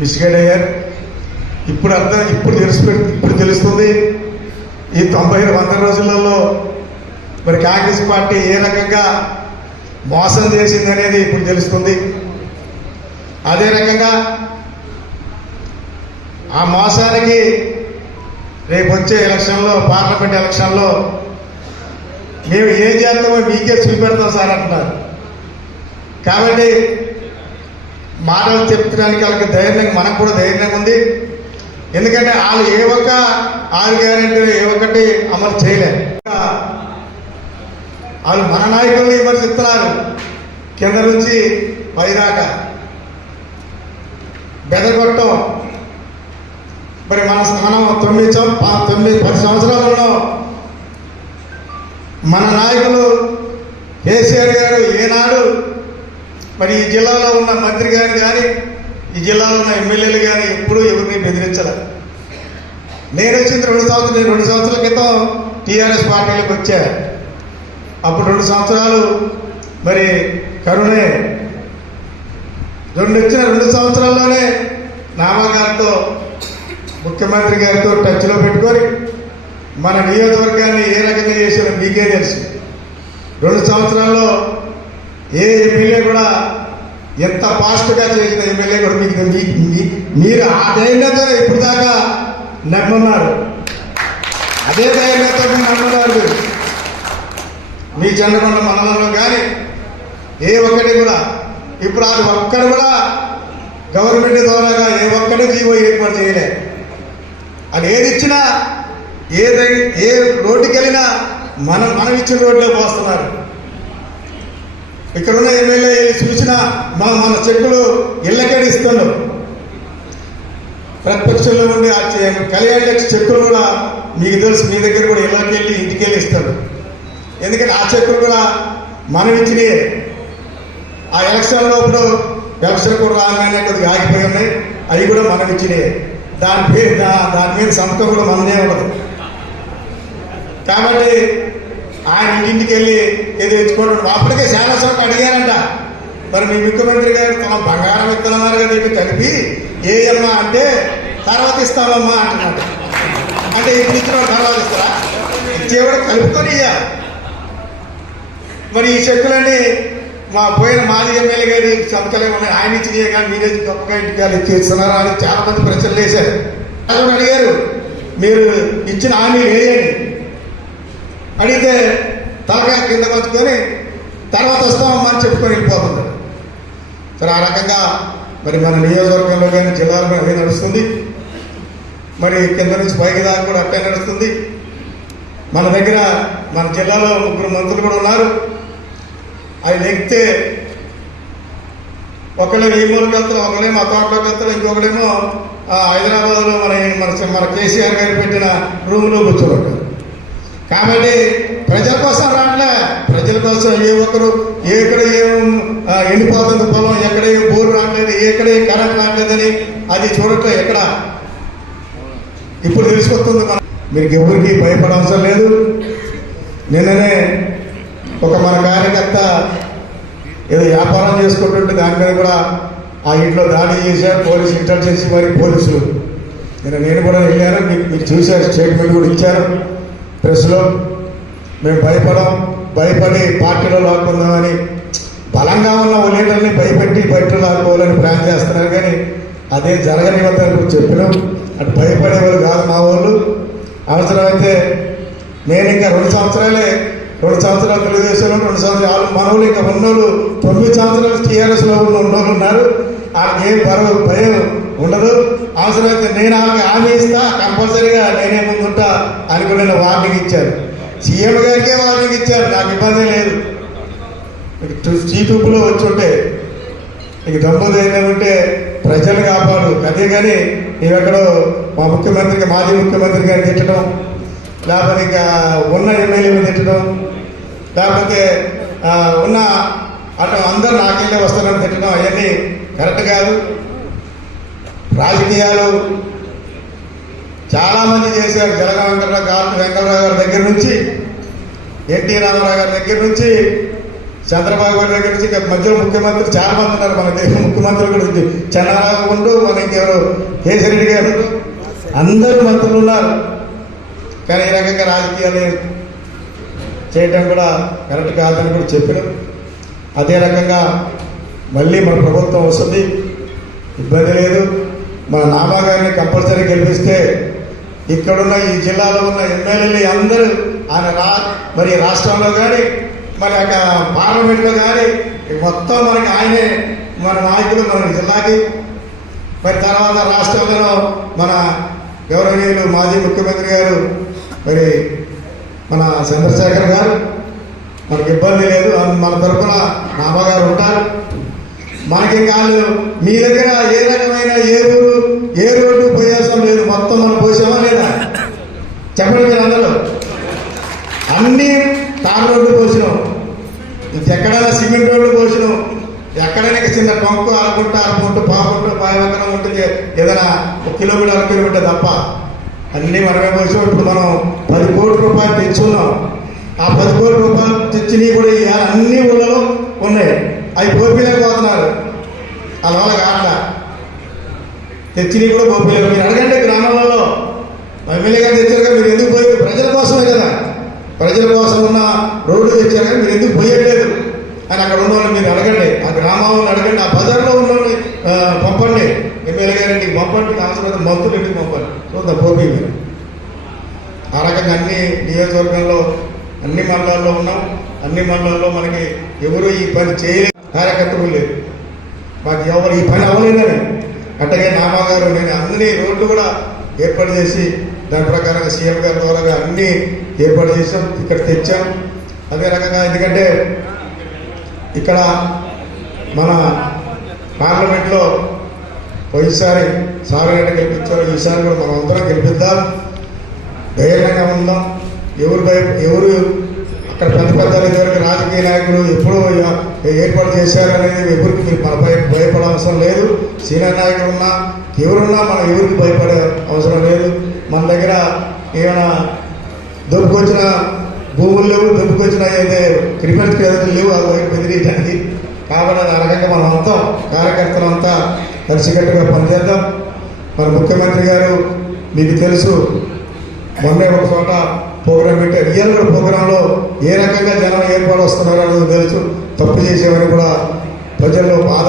Misguide అయ్యారు ఇప్పుడు అర్థం ఇప్పుడు తెలుసు ఇప్పుడు తెలుస్తుంది ఈ తొంభై వంద రోజులలో మరి కాంగ్రెస్ పార్టీ ఏ రకంగా మోసం చేసింది అనేది ఇప్పుడు తెలుస్తుంది. అదే రకంగా ఆ మోసానికి రేపు వచ్చే ఎలక్షన్లో పార్లమెంట్ ఎలక్షన్లో మేము ఏం చేస్తామో మీకే చూపెడతాం సార్ అంటున్నారు. కాబట్టి మాటలు చెప్తున్నానికి వాళ్ళకి ధైర్యం మనకు కూడా ధైర్యం ఉంది. ఎందుకంటే వాళ్ళు ఏ ఒక్క ఆరు గ్యారెంటీ ఏ ఒక్కటి అమలు చేయలేదు. వాళ్ళు మన నాయకుల్ని విమర్శిస్తున్నారు. కింద నుంచి పైదాకా బెదగొట్టం మరి మన మనం తొమ్మిది తొమ్మిది పది సంవత్సరాలలో మన నాయకులు కేసీఆర్ గారు ఏనాడు మరి ఈ జిల్లాలో ఉన్న మంత్రి గారు కానీ ఈ జిల్లాలో ఉన్న ఎమ్మెల్యేలు కానీ ఎప్పుడూ ఎవరిని బెదిరించలే. నేను వచ్చింది రెండు సంవత్సరాలు నేను రెండు సంవత్సరాల క్రితం టీఆర్ఎస్ పార్టీలోకి వచ్చా. అప్పుడు రెండు సంవత్సరాలు మరి కరుణే రెండు వచ్చిన రెండు సంవత్సరాల్లోనే నామగారితో ముఖ్యమంత్రి గారితో టచ్లో పెట్టుకొని మన నియోజకవర్గాన్ని ఏ రకంగా చేసారో మీకే తెలుసు. రెండు సంవత్సరాల్లో ఏ ఎమ్మెల్యే కూడా ఎంత ఫాస్ట్గా చేసిన ఎమ్మెల్యే కూడా మీకు మీ- మీరు ఆ ధైర్యంతో ఇప్పుడు దాకా నమ్మున్నారు అదే ధైర్యంతో నమ్మున్నారు మీ చంద్రకొండ మండలంలో కానీ ఏ ఒక్కటి కూడా ఇప్పుడు అది ఒక్కడు కూడా గవర్నమెంట్ ద్వారాగా ఏ ఒక్కటి జీవో ఏర్పాటు చేయలే. అది ఏది ఇచ్చినా ఏ ఏ రోడ్డుకి వెళ్ళినా మనం మనం ఇచ్చిన రోడ్లో పోస్తున్నారు ఇక్కడ ఉన్న ఎమ్మెల్యే వెళ్ళి మన మన చెక్కులు ఇళ్ళకేడి ఇస్తున్నారు ప్రతిపక్షంలో ఉండి ఆ కళ్యాణ్ చెక్కులు కూడా మీకు తెలుసు మీ దగ్గర కూడా ఇళ్ళకి వెళ్ళి ఇంటికి వెళ్ళి ఇస్తాడు ఎందుకంటే ఆ చెక్కులు కూడా మనం ఇచ్చినాయి. ఆ ఎలక్షన్ లోపల ఎలక్షన్ కూడా రాగానే కొద్దిగా ఆగిపోయి ఉన్నాయి. అవి కూడా మనం ఇచ్చినాయి. దాని పేరు దాని మీద సంతకం కూడా మనదే ఉండదు. కాబట్టి ఆయన ఇంటింటికి వెళ్ళి ఏదో తెచ్చుకోవడం అప్పటికే చాలా చోట్ల అడిగారంట. మరి మీ ముఖ్యమంత్రి గారు తమ బంగారం విత్తనన్నారు కదా ఇవి కలిపి ఏయమ్మా అంటే తర్వాత ఇస్తామమ్మా అంటున్నాడు అంటే ఇప్పుడు ఇచ్చిన తర్వాత ఇస్తారా? ఇచ్చేవాడు కలుపుకొని ఇయ్యాలి. మరి ఈ చెక్కులన్నీ మా పోయిన మాజీ ఎమ్మెల్యే గారి సంతకాలే ఉన్నాయి ఆయన ఇచ్చినయే కానీ మీరే గొప్పగా ఇంటికాలు ఇచ్చి ఇస్తున్నారు. అని చాలా మంది ప్రశ్నలు వేశారు. అదొకటి అడిగారు మీరు ఇచ్చిన హామీ వేయండి. అడిగితే తలకాయ కింద పంచుకొని తర్వాత వస్తామమ్మా అని చెప్పుకొని వెళ్ళిపోతుంటారు మరి ఆ రకంగా మరి మన నియోజకవర్గంలో కానీ జిల్లాలో అవి అదే నడుస్తుంది. మరి కింద నుంచి పైకి దాకా కూడా అట్టే నడుస్తుంది. మన దగ్గర మన జిల్లాలో ముగ్గురు మంత్రులు కూడా ఉన్నారు. అవి నెక్కితే ఒకళ్ళు ఈ మూలకి వెళ్తారు ఒకళ్ళేమో ఆ తోటలోకి వెళ్తారు ఇంకొకడేమో హైదరాబాద్లో మన మన మన కేసీఆర్ గారు పెట్టిన రూమ్లో కూర్చోబెట్టారు. కాబట్టి ప్రజల కోసం ప్రజల ఏ ఒక్కరు ఎక్కడ ఏం ఎండిపోతుంది పొలం ఎక్కడ ఏ బోరు రావట్లేదు ఎక్కడ ఏ కరెంట్ రావట్లేదని అది చూడట్లే ఎక్కడ. ఇప్పుడు తెలిసిపోతుంది మన మీకు ఎవరికి భయపడవసరం లేదు. నిన్ననే ఒక మన కార్యకర్త ఏదో వ్యాపారం చేసుకుంటుంటే దాని మీద కూడా ఆ ఇంట్లో దాడి చేశారు పోలీసు చేసి మరి పోలీసులు. నేను నేను కూడా వెళ్ళాను మీకు మీరు చూశారు స్టేట్మెంట్ కూడా ఇచ్చారు ప్రెస్లో. మేము భయపడం. భయపడి పార్టీలో లాక్కుందామని బలంగా ఉన్న ఓ లీడర్ని భయపెట్టి బయట లాక్కోవాలని ప్లాన్ చేస్తున్నారు కానీ అదే జరగని వద్దని చెప్పినాం. అటు భయపడేవాళ్ళు కాదు మా వాళ్ళు. అవసరమైతే నేను ఇంకా రెండు సంవత్సరాలే రెండు సంవత్సరాలు తెలుగుదేశంలో రెండు సంవత్సరాలు మనవులు ఇంకా ఉన్నోళ్ళు తొమ్మిది సంవత్సరాలు టీఆర్ఎస్లో ఉన్న ఉన్నోళ్ళు ఉన్నారు. వాళ్ళకి ఏం పరవ భయం ఉండదు. అవసరమైతే నేను వాళ్ళకి హామీ ఇస్తా కంపల్సరీగా నేనే ముందుంటా అని కూడా నేను వార్నింగ్ ఇచ్చారు సీఎం గారికే వార్నింగ్ ఇచ్చారు. నాకు ఇబ్బంది లేదు. యూట్యూబ్లో వచ్చి ఉంటే నీకు దమ్ము ధైర్యం ఉంటే ప్రజలు కాపాడు. అదే కానీ నీవెక్కడో మా ముఖ్యమంత్రికి మాజీ ముఖ్యమంత్రి గారిని తిట్టడం లేకపోతే ఇంకా ఉన్న ఎమ్మెల్యేని తిట్టడం లేకపోతే ఉన్న అటు అందరు నాకెళ్ళే వస్తారని తిట్టడం అవన్నీ కరెక్ట్ కాదు. రాజకీయాలు చాలా మంది చేశారు. జలగ వెంకటరావు గారు వెంకటరావు గారి దగ్గర నుంచి ఎన్టీ రామారావు గారి దగ్గర నుంచి చంద్రబాబు గారి దగ్గర నుంచి మధ్యలో ముఖ్యమంత్రి చాలా మంది ఉన్నారు. మన దేశ ముఖ్యమంత్రులు కూడా చంద్రబాబు ఉండు మన ఇంకెవరు? కేసిరెడ్డి గారు. అందరూ మంత్రులు ఉన్నారు. కానీ ఈ రకంగా రాజకీయాలు చేయటం కూడా కరెక్ట్ కాదని కూడా చెప్పినాం. అదే రకంగా మళ్ళీ మన ప్రభుత్వం వస్తుంది. ఇబ్బంది లేదు. మన నామాగారిని కంపల్సరీ గెలిపిస్తే ఇక్కడున్న ఈ జిల్లాలో ఉన్న ఎమ్మెల్యేలు అందరూ ఆయన రా మరి రాష్ట్రంలో కానీ మరి అక్కడ పార్లమెంట్లో కానీ మొత్తం మనకి ఆయనే మన నాయకులు మన జిల్లాకి. మరి తర్వాత రాష్ట్రంలో మన గౌరవనీయులు మాజీ ముఖ్యమంత్రి గారు మరి మన చంద్రశేఖర్ గారు మనకి ఇబ్బంది లేదు. మన తరఫున నామగారు ఉంటారు. మనకి కాదు మీ దగ్గర ఏ రకమైన ఏ ఊరు ఏ రోడ్డు ప్రయాసం లేదు. మొత్తం చెప్పండి మీరు అందరూ. అన్ని తార్ రోడ్డు పోసినాం. ఎక్కడైనా సిమెంట్ రోడ్డు పోసినాం. ఎక్కడైనా చిన్న టొంకు అరకుంట అరకుంటూ పాకుంటూ పాయవకరం ఉంటుంది. ఏదైనా ఒక కిలోమీటర్ అర కిలోమీటర్ తప్ప. అన్నీ మనమే పోసినాం. ఇప్పుడు మనం పది కోట్ల రూపాయలు తెచ్చుకున్నాం. ఆ పది కోట్ల రూపాయలు తెచ్చినవి కూడా అన్ని ఊళ్ళలో ఉన్నాయి. అవి పోపిలేకపోతున్నారు అలా కాట తెచ్చినవి కూడా పోపిలేరు మీరు అడగండి గ్రామాలలో. ఎమ్మెల్యే గారు తెచ్చారు మీరు ఎందుకు పోయి ప్రజల కోసమే కదా. ప్రజల కోసం ఉన్న రోడ్డు తెచ్చారు కానీ మీరు ఎందుకు పోయట్లేదు అని అక్కడ ఉన్న వాళ్ళు మీరు అడగండి. ఆ గ్రామంలో అడగండి. ఆ బజార్లో ఉన్న వాళ్ళని పంపండి. ఎమ్మెల్యే గారికి పంపండి. కావాల్సిన మంత్రులు ఇంటికి పంపండి. చూద్దాం పోపి మీరు. ఆ రకంగా అన్ని నియోజకవర్గంలో అన్ని మండలాల్లో ఉన్నాం. అన్ని మండలాల్లో మనకి ఎవరు ఈ పని చేయలేదు కార్యకర్తలు లేదు మాకు ఎవరు ఈ పని అవ్వలేదని. అట్టగే నామా గారు నేను అన్ని రోడ్లు కూడా ఏర్పాటు చేసి దాని ప్రకారంగా సీఎం గారి ద్వారా అన్ని ఏర్పాటు చేసాం ఇక్కడ తెచ్చాం. అదే రకంగా ఎందుకంటే ఇక్కడ మన పార్లమెంట్లో పోయినసారి సాగునీట గెలిపించారు ఈసారి కూడా మనం అందరం గెలిపిద్దాం. ధైర్యంగా ఉందాం. ఎవరు ఎవరు ఇక్కడ పెద్ద పెద్దలు ఇదివరకు రాజకీయ నాయకులు ఎప్పుడూ ఏర్పాటు చేశారనేది ఎవరికి మీరు మన భయ భయపడవసరం లేదు. సీనియర్ నాయకులు ఉన్నా ఎవరున్నా మనం ఎవరికి భయపడే అవసరం లేదు. మన దగ్గర ఏమైనా దొప్పుకొచ్చిన భూములు లేవు దొప్పుకొచ్చిన అయితే క్రిమినల్ కేసులు లేవు అది వైపు బెదిరించడానికి. కాబట్టి ఆ రకంగా మనం అంతా కార్యకర్తలంతా కలిసికట్టుగా పనిచేద్దాం. మరి ముఖ్యమంత్రి గారు మీకు తెలుసు మొన్నే ఒక చోట ప్రోగ్రామ్ పెట్టారు. రియల్ ప్రోగ్రాంలో ఏ రకంగా జనం ఏర్పాటు వస్తున్నారో అనేది తెలుసు. తప్పు చేసేవని కూడా ప్రజల్లో బాధ